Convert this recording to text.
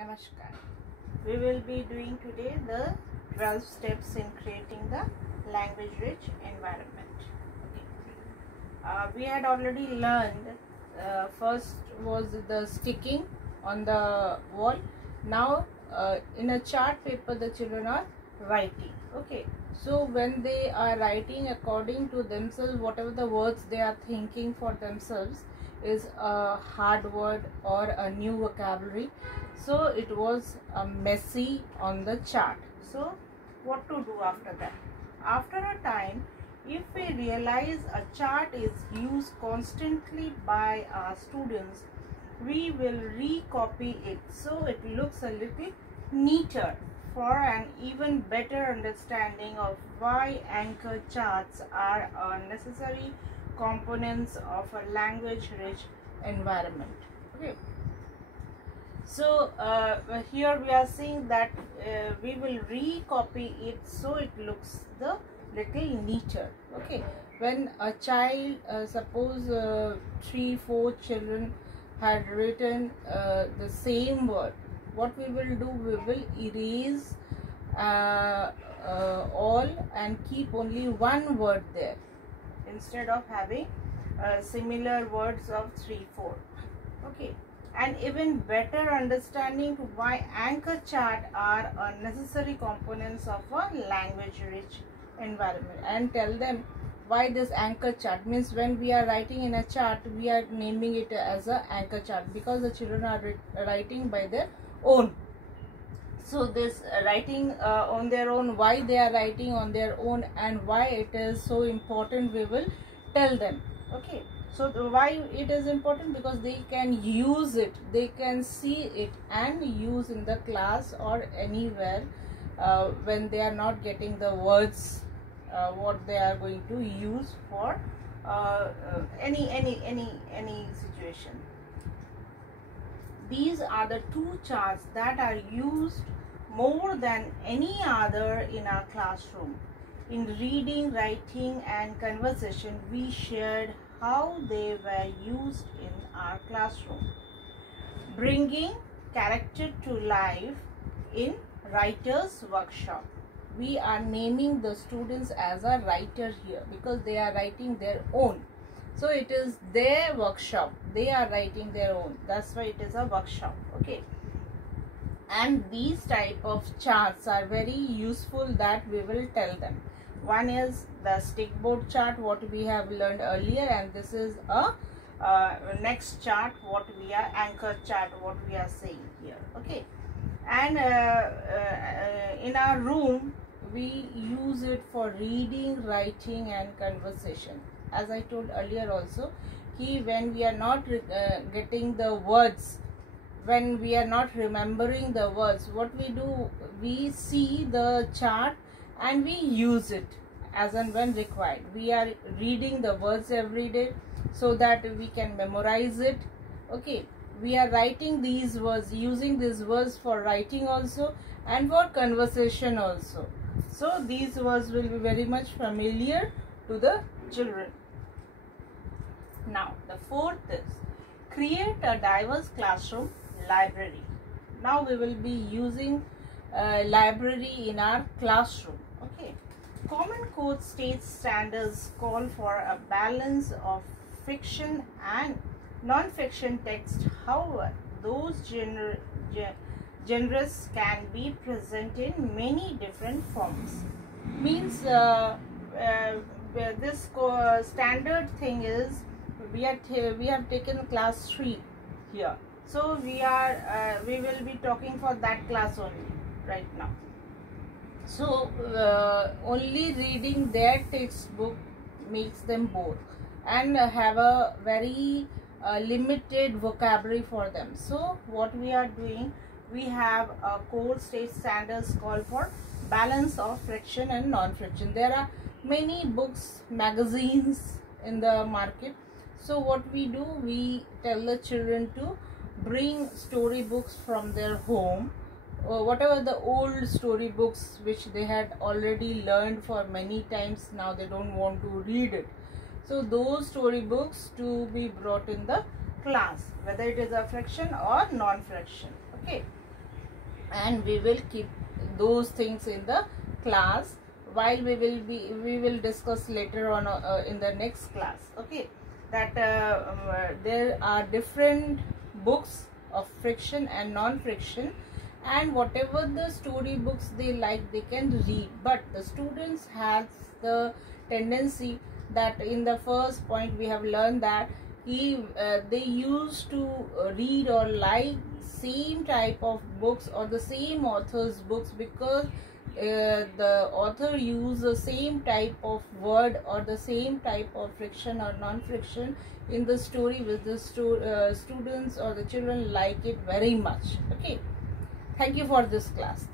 Namaskar. We will be doing today the 12 steps in creating the language rich environment. We had already learned first was the sticking on the wall. Now in a chart paper the children are writing. Okay, so when they are writing according to themselves, whatever the words they are thinking for themselves is a hard word or a new vocabulary, so it was messy on the chart. So what to do after that? After a time, if we realize a chart is used constantly by our students, we will recopy it so it looks a little neater for an even better understanding of why anchor charts are a necessary components of a language rich environment. Okay, so here we are seeing that we will recopy it so it looks the little neater. Okay, when a child suppose 3-4 children had written the same word, what we will do, we will erase all and keep only one word there instead of having similar words of 3-4. Okay, and even better understanding to why anchor chart are a necessary components of a language rich environment, and tell them why this anchor chart means. When we are writing in a chart, we are naming it as a anchor chart because the children are writing by their own. So this writing on their own, why they are writing on their own and why it is so important, we will tell them. Okay, so why it is important, because they can use it, they can see it and use in the class or anywhere when they are not getting the words what they are going to use for any situation. These are the two charts that are used more than any other in our classroom. In reading, writing and conversation, we shared how they were used in our classroom. Bringing character to life in writer's workshop. We are naming the students as a writer here because they are writing their own. So it is their workshop, they are writing their own, that's why it is a workshop. Okay, and these type of charts are very useful that we will tell them. One is the stickboard chart, what we have learned earlier, and this is a next chart, what we are anchor chart, what we are saying here. Okay, and in our room we use it for reading, writing and conversation. As I told earlier also, when we are not getting the words, when we are not remembering the words, what we do, we see the chart and we use it as and when required. We are reading the words every day so that we can memorize it. Okay, we are writing these words, using these words for writing also and for conversation also. So these words will be very much familiar to the children. Now the fourth is create a diverse classroom library. Now we will be using library in our classroom. Okay, Common Core State standards call for a balance of fiction and non-fiction text. However, those genres can be present in many different forms. Means this standard thing is we have taken class 3 here, so we will be talking for that class only right now. So only reading their textbook makes them bored and have a very limited vocabulary for them. So what we are doing, we have a core state standards call for balance of friction and non-friction. There are many books, magazines in the market. So what we do, we tell the children to bring storybooks from their home, or whatever the old storybooks which they had already learned for many times, now they don't want to read it. So those storybooks to be brought in the class, whether it is a friction or non-friction. Okay, and we will keep those things in the class, while we will discuss later on in the next class. Okay, that there are different books of friction and non-friction, and whatever the story books they like, they can read, but the students has the tendency that in the first point we have learned that they used to read or like same type of books or the same author's books, because the author use the same type of word or the same type of friction or non-friction in the story, with the students or the children like it very much. Okay, thank you for this class.